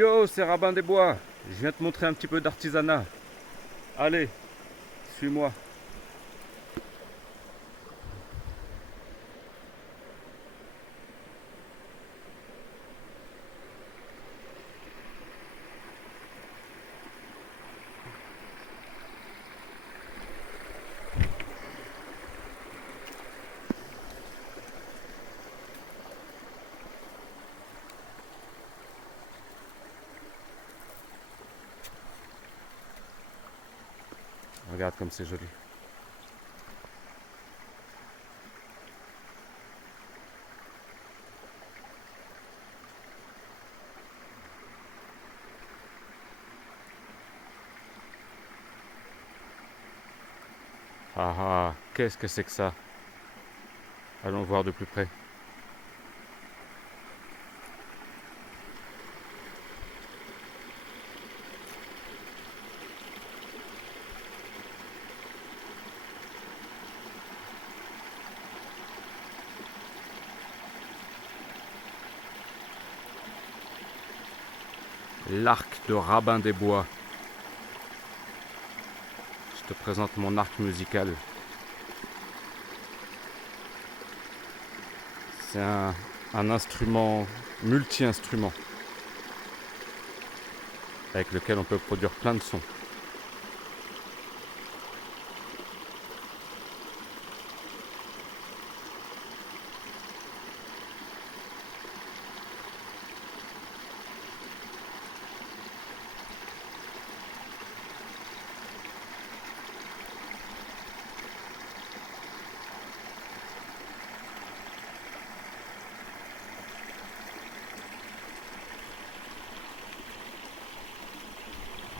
Yo, c'est Rabin des Bois. Je viens te montrer un petit peu d'artisanat. Allez, suis-moi. Regarde comme c'est joli. Ah ah, qu'est-ce que c'est que ça? Allons voir de plus près. L'arc de Rabin des Bois. Je te présente mon arc musical. C'est un instrument multi-instrument avec lequel on peut produire plein de sons.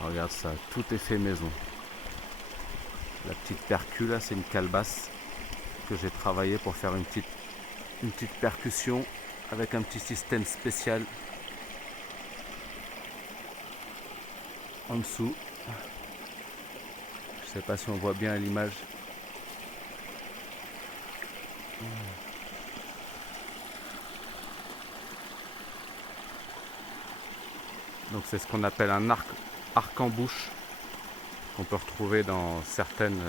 Regarde ça, tout est fait maison. La petite percu là, c'est une calebasse que j'ai travaillé pour faire une petite percussion avec un petit système spécial en dessous. Je sais pas si on voit bien à l'image. Donc c'est ce qu'on appelle un arc en bouche qu'on peut retrouver dans certaines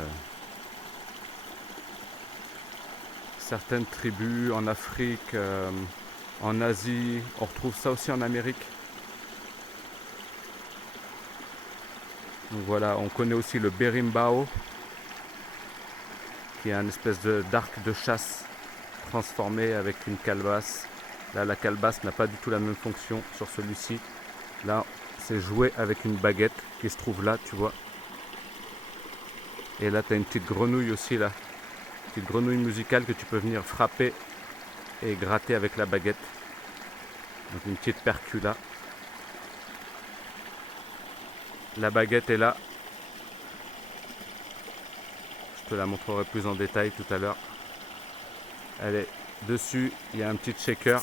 tribus en Afrique, en Asie. On retrouve ça aussi en Amérique. Donc voilà, on connaît aussi le berimbau, qui est un espèce d'arc de chasse transformé avec une calebasse. Là, la calebasse n'a pas du tout la même fonction sur celui-ci. Là, c'est joué avec une baguette qui se trouve là, tu vois. Et là, tu as une petite grenouille aussi, là. Une petite grenouille musicale que tu peux venir frapper et gratter avec la baguette. Donc une petite percu là. La baguette est là. Je te la montrerai plus en détail tout à l'heure. Elle est dessus, il y a un petit shaker.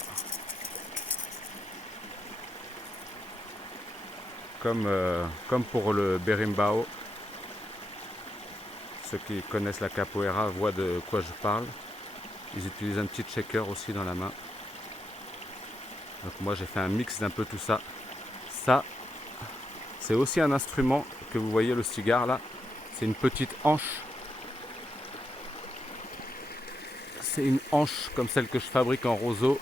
Comme pour le berimbau. Ceux qui connaissent la capoeira voient de quoi je parle. Ils utilisent un petit shaker aussi dans la main. Donc moi j'ai fait un mix d'un peu tout ça. Ça, c'est aussi un instrument que vous voyez, le cigare là. C'est une petite hanche. C'est une hanche comme celle que je fabrique en roseau,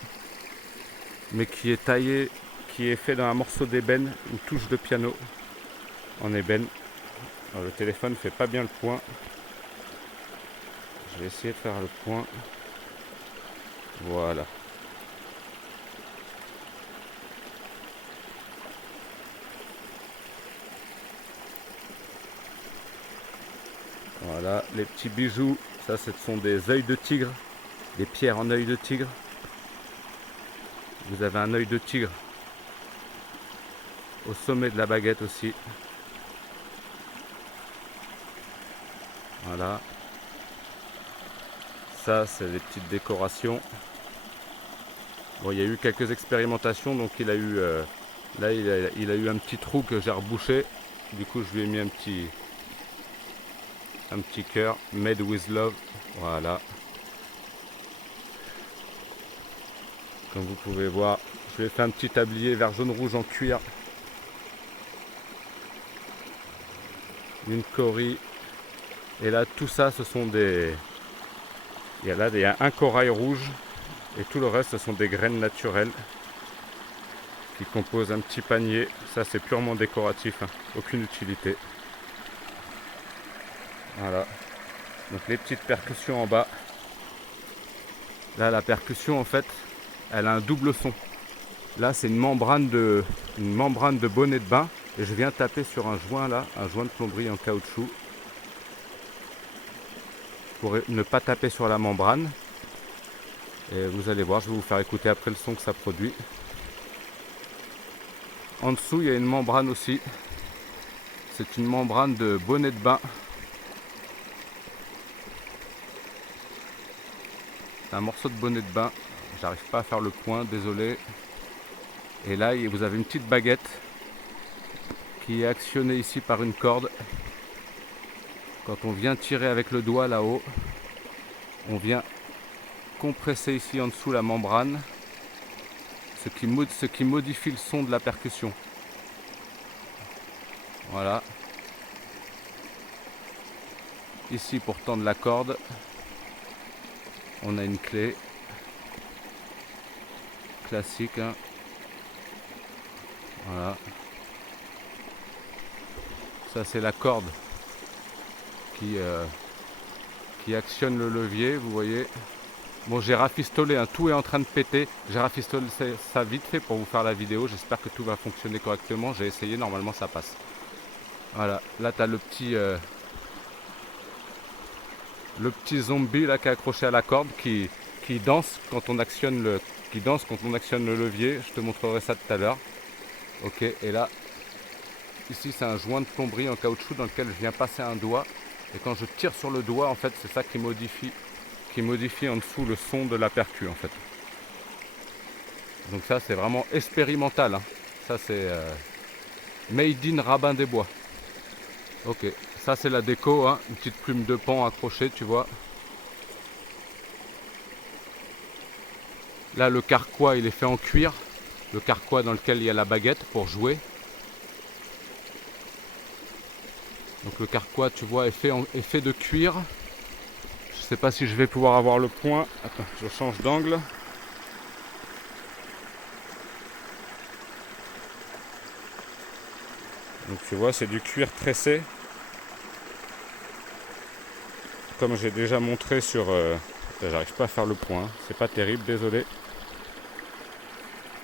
mais qui est taillée, qui est fait dans un morceau d'ébène, une touche de piano en ébène. Alors, le téléphone fait pas bien le point. Je vais essayer de faire le point. Voilà. Voilà, les petits bijoux. Ça, ce sont des œils de tigre. Des pierres en œil de tigre. Vous avez un œil de tigre au sommet de la baguette aussi. Voilà. Ça, c'est des petites décorations. Bon, il y a eu quelques expérimentations, donc il a eu là il a eu un petit trou que j'ai rebouché. Du coup, je lui ai mis un petit cœur, made with love. Voilà. Comme vous pouvez voir, je lui ai fait un petit tablier vert jaune rouge en cuir une corie. Et là, tout ça, ce sont des... il y a un corail rouge et tout le reste, ce sont des graines naturelles qui composent un petit panier. Ça, c'est purement décoratif, hein. Aucune utilité. Voilà. Donc les petites percussions en bas. Là, la percussion, en fait, elle a un double son. Là, c'est une membrane de bonnet de bain. Et je viens taper sur un joint là, un joint de plomberie en caoutchouc. Pour ne pas taper sur la membrane. Et vous allez voir, je vais vous faire écouter après le son que ça produit. En dessous, il y a une membrane aussi. C'est une membrane de bonnet de bain. C'est un morceau de bonnet de bain. J'arrive pas à faire le point, désolé. Et là, vous avez une petite baguette qui est actionnée ici par une corde. Quand on vient tirer avec le doigt là-haut, on vient compresser ici en dessous la membrane, ce qui modifie le son de la percussion. Voilà. Ici, pour tendre la corde, on a une clé classique, hein. Voilà. Ça, c'est la corde qui actionne le levier, vous voyez. Bon, j'ai rafistolé, hein, tout est en train de péter. J'ai rafistolé ça vite fait pour vous faire la vidéo. J'espère que tout va fonctionner correctement. J'ai essayé, normalement ça passe. Voilà, là tu as le petit zombie là qui est accroché à la corde qui danse quand on actionne le levier. Je te montrerai ça tout à l'heure. Ok, et là, ici c'est un joint de plomberie en caoutchouc dans lequel je viens passer un doigt. Et quand je tire sur le doigt, en fait, c'est ça qui modifie en dessous le son de la percu, en fait. Donc ça, c'est vraiment expérimental, hein. Ça, c'est made in Rabin des Bois. Ok, ça c'est la déco, hein. Une petite plume de pan accrochée, tu vois. Là, le carquois, il est fait en cuir. Le carquois dans lequel il y a la baguette pour jouer. Donc le carquois, tu vois, est fait de cuir. Je sais pas si je vais pouvoir avoir le point. Attends, je change d'angle. Donc tu vois, c'est du cuir tressé. Comme j'ai déjà montré sur... j'arrive pas à faire le point, hein. C'est pas terrible, désolé.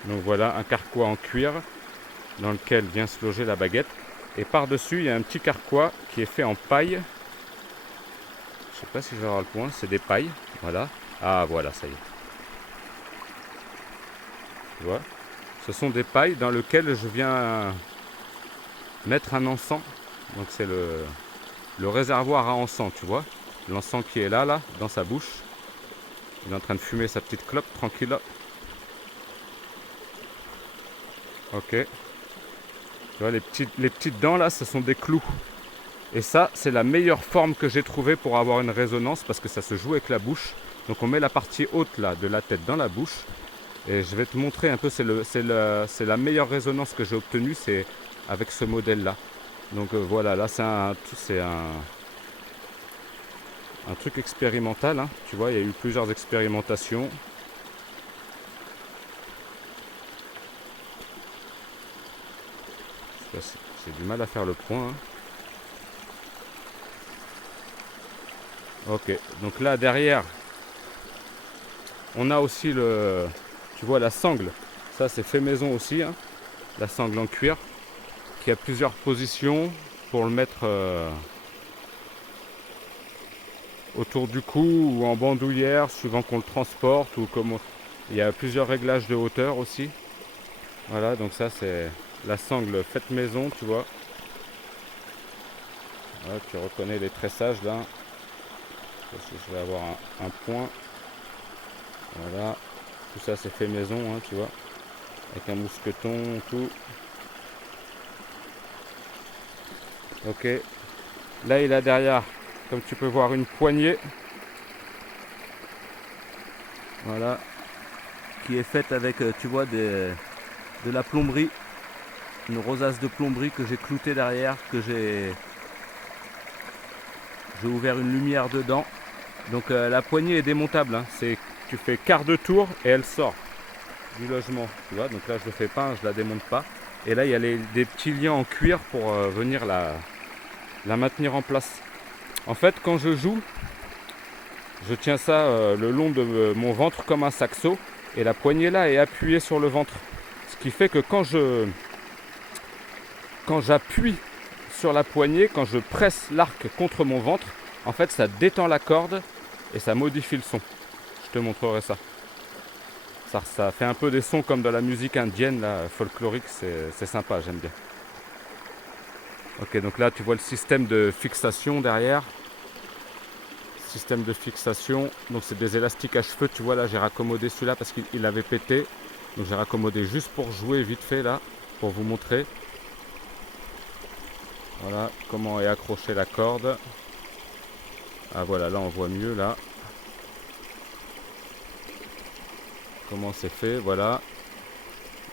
Donc voilà, un carquois en cuir dans lequel vient se loger la baguette. Et par-dessus, il y a un petit carquois qui est fait en paille. Je sais pas si je vais avoir le point, c'est des pailles. Voilà. Ah voilà, ça y est. Tu vois, ce sont des pailles dans lesquelles je viens mettre un encens. Donc c'est le réservoir à encens, tu vois. L'encens qui est là, dans sa bouche. Il est en train de fumer sa petite clope, tranquille. Ok. Tu vois, les petites dents là, ce sont des clous. Et ça, c'est la meilleure forme que j'ai trouvée pour avoir une résonance parce que ça se joue avec la bouche. Donc on met la partie haute là de la tête dans la bouche. Et je vais te montrer un peu, c'est la meilleure résonance que j'ai obtenue, c'est avec ce modèle là. Donc voilà, là c'est un truc expérimental, hein. Tu vois, il y a eu plusieurs expérimentations. J'ai du mal à faire le point, hein. Ok, donc là derrière, on a aussi tu vois, la sangle. Ça c'est fait maison aussi, hein. La sangle en cuir, qui a plusieurs positions pour le mettre autour du cou ou en bandoulière, suivant qu'on le transporte ou comme il y a plusieurs réglages de hauteur aussi. Voilà, donc ça c'est la sangle faite maison, tu vois. Voilà, tu reconnais les tressages là. Je vais avoir un point. Voilà, tout ça c'est fait maison, hein, tu vois, avec un mousqueton, tout. Ok, là il a derrière, comme tu peux voir, une poignée. Voilà, qui est faite avec, tu vois, de la plomberie, une rosace de plomberie que j'ai cloutée derrière, que j'ai J'ai ouvert une lumière dedans. Donc la poignée est démontable, hein. Tu fais quart de tour et elle sort du logement. Tu vois, donc là je ne le fais pas, hein, je la démonte pas. Et là il y a des petits liens en cuir pour venir la maintenir en place. En fait quand je joue, je tiens ça le long de mon ventre comme un saxo. Et la poignée là est appuyée sur le ventre. Ce qui fait que quand j'appuie sur la poignée, quand je presse l'arc contre mon ventre, en fait ça détend la corde et ça modifie le son. Je te montrerai ça. Ça fait un peu des sons comme dans la musique indienne, là, folklorique, c'est sympa, j'aime bien. Ok, donc là tu vois le système de fixation derrière. Système de fixation, donc c'est des élastiques à cheveux, tu vois là j'ai raccommodé celui-là parce qu'il avait pété. Donc j'ai raccommodé juste pour jouer vite fait là, pour vous montrer. Voilà comment est accrochée la corde. Ah voilà, là on voit mieux là. Comment c'est fait, voilà.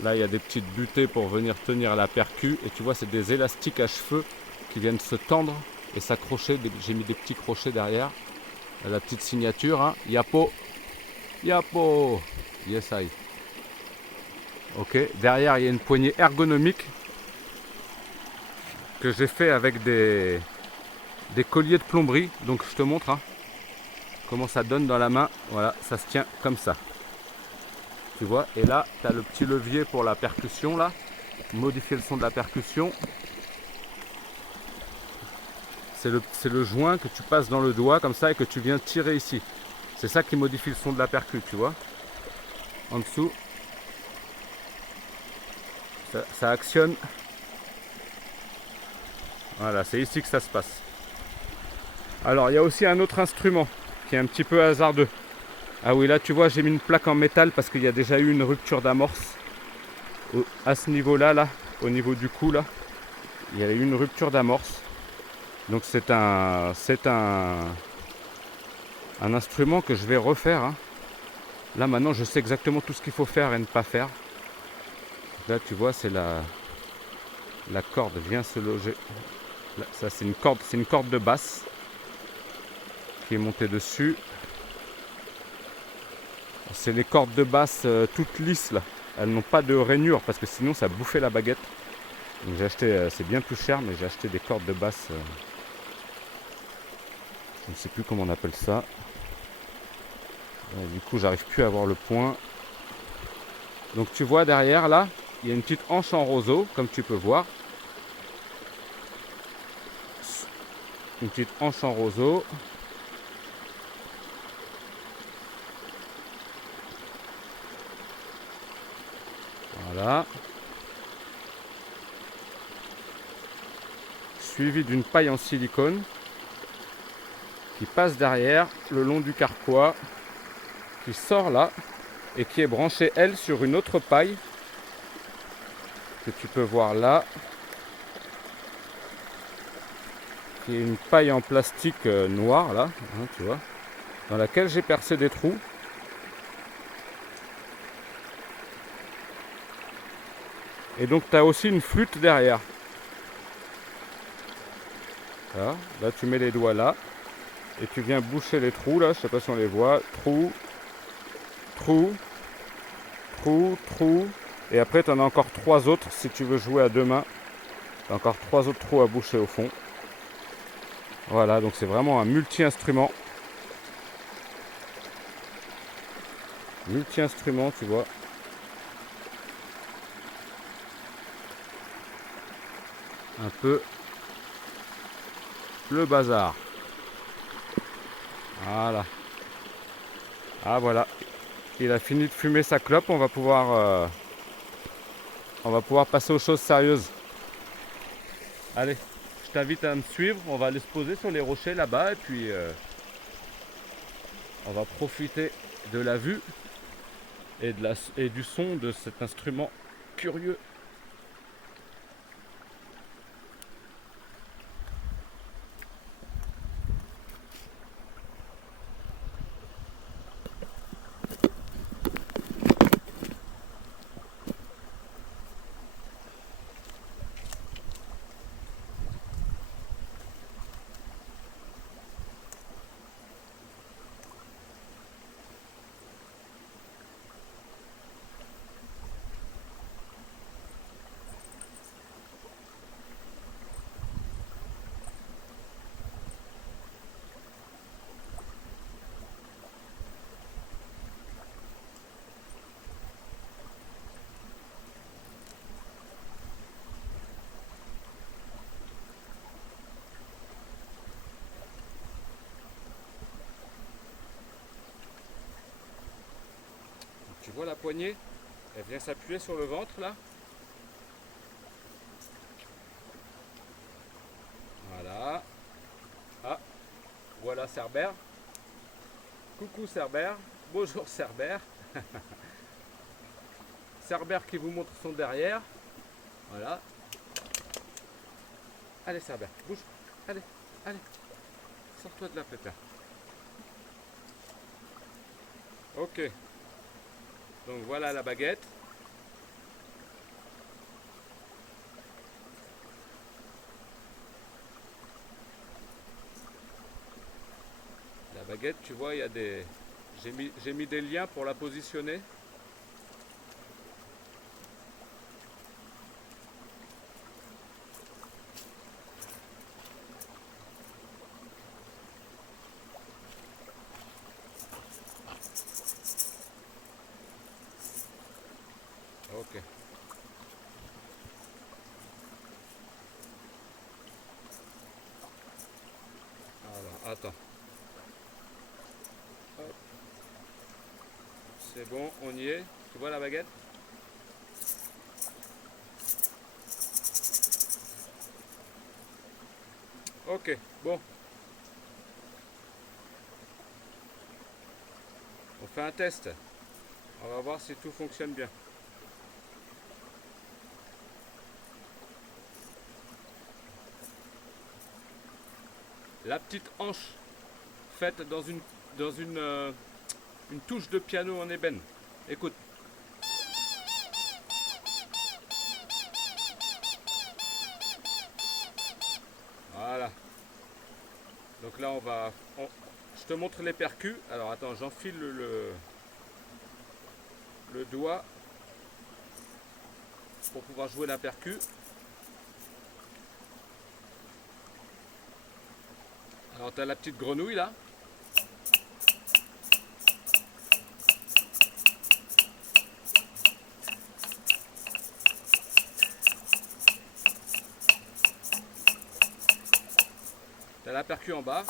Là il y a des petites butées pour venir tenir la percu. Et tu vois c'est des élastiques à cheveux qui viennent se tendre et s'accrocher. J'ai mis des petits crochets derrière. La petite signature, hein. Yapo. Yapo. Yes I. Ok, derrière il y a une poignée ergonomique que j'ai fait avec des colliers de plomberie. Donc je te montre hein, comment ça donne dans la main. Voilà, ça se tient comme ça. Tu vois, et là tu as le petit levier pour la percussion là. Modifier le son de la percussion. C'est le joint que tu passes dans le doigt comme ça et que tu viens tirer ici. C'est ça qui modifie le son de la percu, tu vois. En dessous. Ça actionne. Voilà, c'est ici que ça se passe. Alors, il y a aussi un autre instrument qui est un petit peu hasardeux. Ah oui, là, tu vois, j'ai mis une plaque en métal parce qu'il y a déjà eu une rupture d'amorce. À ce niveau-là, là, au niveau du cou, là, il y a eu une rupture d'amorce. Donc, c'est un instrument que je vais refaire. Hein. Là, maintenant, je sais exactement tout ce qu'il faut faire et ne pas faire. Là, tu vois, c'est la corde vient se loger. Là, ça, c'est une corde de basse qui est montée dessus. C'est les cordes de basse toutes lisses là. Elles n'ont pas de rainure parce que sinon ça bouffait la baguette. Donc j'ai acheté, c'est bien plus cher, mais j'ai acheté des cordes de basse. Je ne sais plus comment on appelle ça. Du coup, j'arrive plus à avoir le point. Donc tu vois derrière là, il y a une petite hanche en roseau, comme tu peux voir. Une petite hanche en roseau. Voilà. Suivi d'une paille en silicone qui passe derrière le long du carquois, qui sort là et qui est branchée elle sur une autre paille que tu peux voir là, qui est une paille en plastique noire là, hein, tu vois, dans laquelle j'ai percé des trous. Et donc tu as aussi une flûte derrière. Là, là tu mets les doigts là et tu viens boucher les trous là, je sais pas si on les voit, trou, trou, trou, trou, et après tu en as encore 3 autres si tu veux jouer à 2 mains. Tu as encore 3 autres trous à boucher au fond. Voilà, donc c'est vraiment un multi-instrument. Multi-instrument, tu vois. Un peu le bazar. Voilà. Ah voilà. Il a fini de fumer sa clope, on va pouvoir passer aux choses sérieuses. Allez, je t'invite à me suivre, on va aller se poser sur les rochers là-bas et puis on va profiter de la vue et du son de cet instrument curieux. tu vois la poignée, elle vient s'appuyer sur le ventre là. Voilà. Ah, voilà Cerbère. Coucou Cerbère. Bonjour Cerbère. Cerbère qui vous montre son derrière. Voilà. Allez Cerbère, bouge. Allez, allez. Sors-toi de la pépère. Ok. Donc voilà la baguette. La baguette, tu vois, il y a des... J'ai mis des liens pour la positionner. Ok. Alors, attends. Hop. C'est bon, on y est. Tu vois la baguette? Ok, bon. On fait un test. On va voir si tout fonctionne bien. La petite hanche faite dans une touche de piano en ébène. Écoute. Voilà. Donc là je te montre les percus. Alors attends, j'enfile le doigt pour pouvoir jouer la percu. Alors tu as la petite grenouille là. Tu as la percu en bas.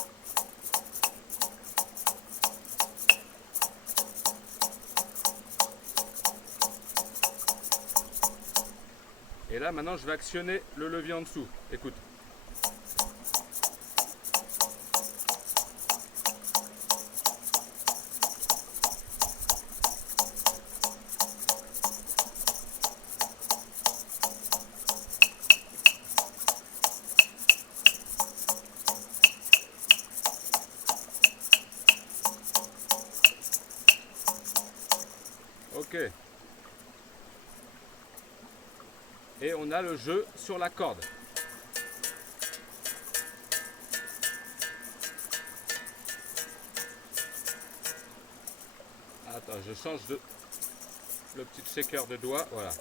Et là maintenant je vais actionner le levier en dessous. Écoute. Ok. Et on a le jeu sur la corde. Attends, je change le petit shaker de doigt, voilà.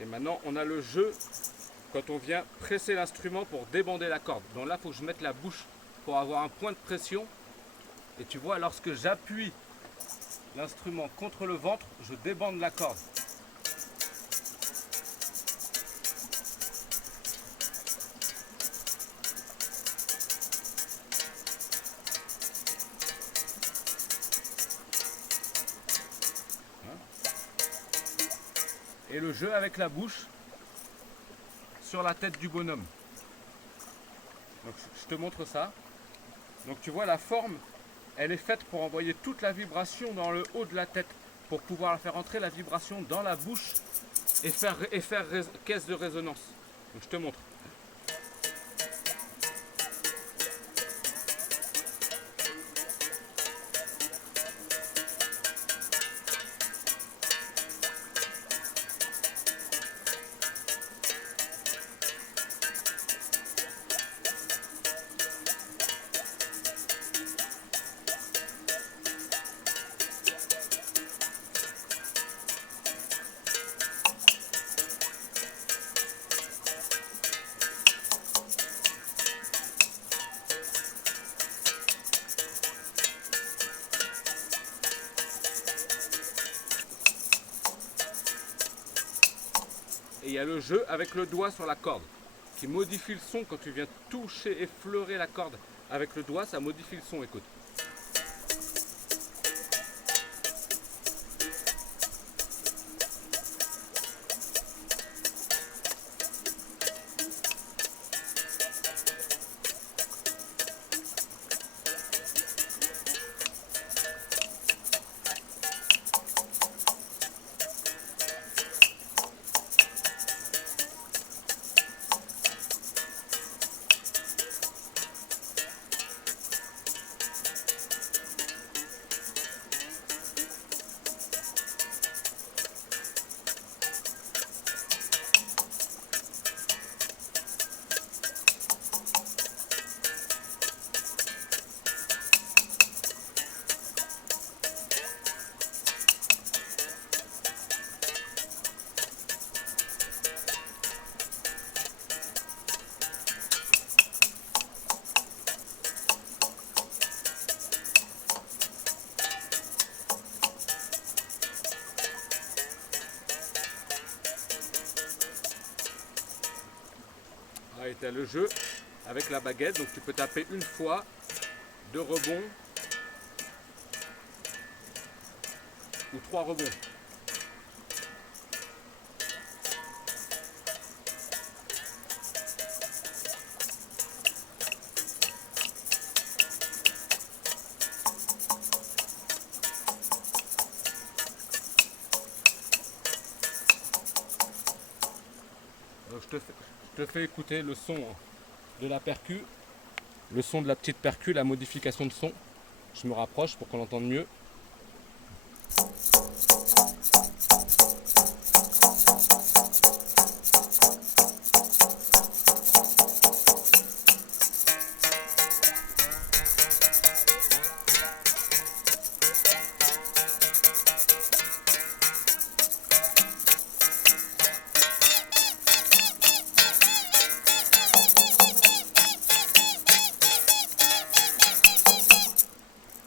Et maintenant, on a le jeu quand on vient presser l'instrument pour débander la corde. Donc là, il faut que je mette la bouche pour avoir un point de pression. Et tu vois, lorsque j'appuie l'instrument contre le ventre, je débande la corde. Et le jeu avec la bouche sur la tête du bonhomme. Donc je te montre ça. Donc tu vois la forme, elle est faite pour envoyer toute la vibration dans le haut de la tête, pour pouvoir faire entrer la vibration dans la bouche et faire caisse de résonance. Donc je te montre. Et il y a le jeu avec le doigt sur la corde. qui modifie le son quand tu viens toucher, effleurer la corde avec le doigt, ça modifie le son, écoute. Et tu as le jeu avec la baguette, donc tu peux taper une fois, 2 rebonds ou 3 rebonds. Donc je te fais écouter le son de la percu, le son de la petite percu, la modification de son. Je me rapproche pour qu'on l'entende mieux.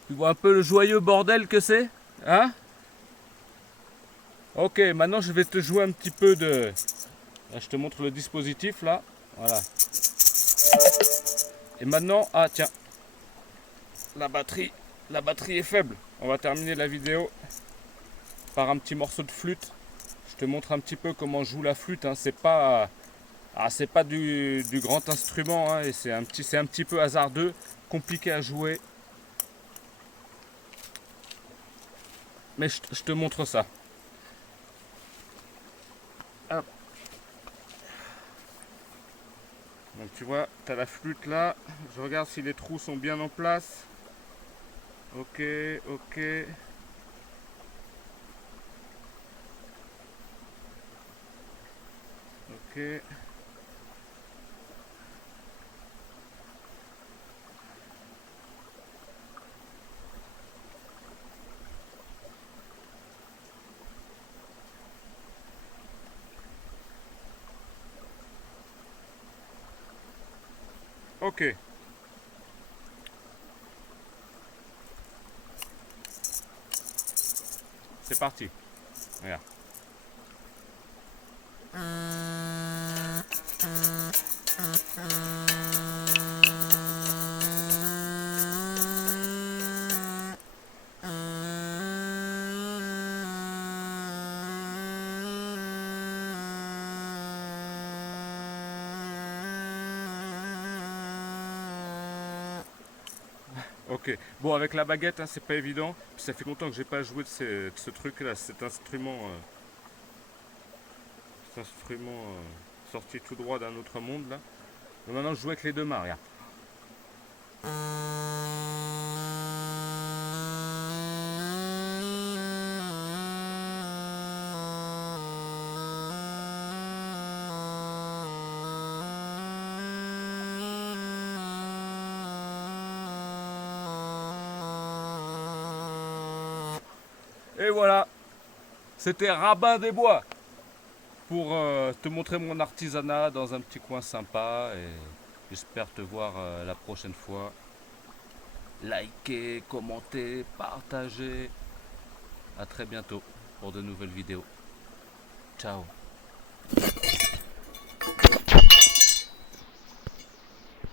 Tu vois un peu le joyeux bordel que c'est, hein? Ok, maintenant je vais te jouer un petit peu de... Là, je te montre le dispositif là, voilà. Et maintenant, ah tiens, la batterie est faible. On va terminer la vidéo par un petit morceau de flûte. Je te montre un petit peu comment joue la flûte, hein. C'est pas du grand instrument, hein, et c'est un petit peu hasardeux, compliqué à jouer. Mais je te montre ça. Hop. Donc tu vois, tu as la flûte là. Je regarde si les trous sont bien en place. Ok, ok. Ok. Ok. C'est parti. Regarde. Ok, bon avec la baguette hein, c'est pas évident, puis ça fait longtemps que j'ai pas joué de ce truc là, cet instrument sorti tout droit d'un autre monde là. Donc maintenant je joue avec les deux mains, regarde. Et voilà, c'était Rabin des Bois pour te montrer mon artisanat dans un petit coin sympa et j'espère te voir la prochaine fois. Likez, commentez, partagez. À très bientôt pour de nouvelles vidéos. Ciao.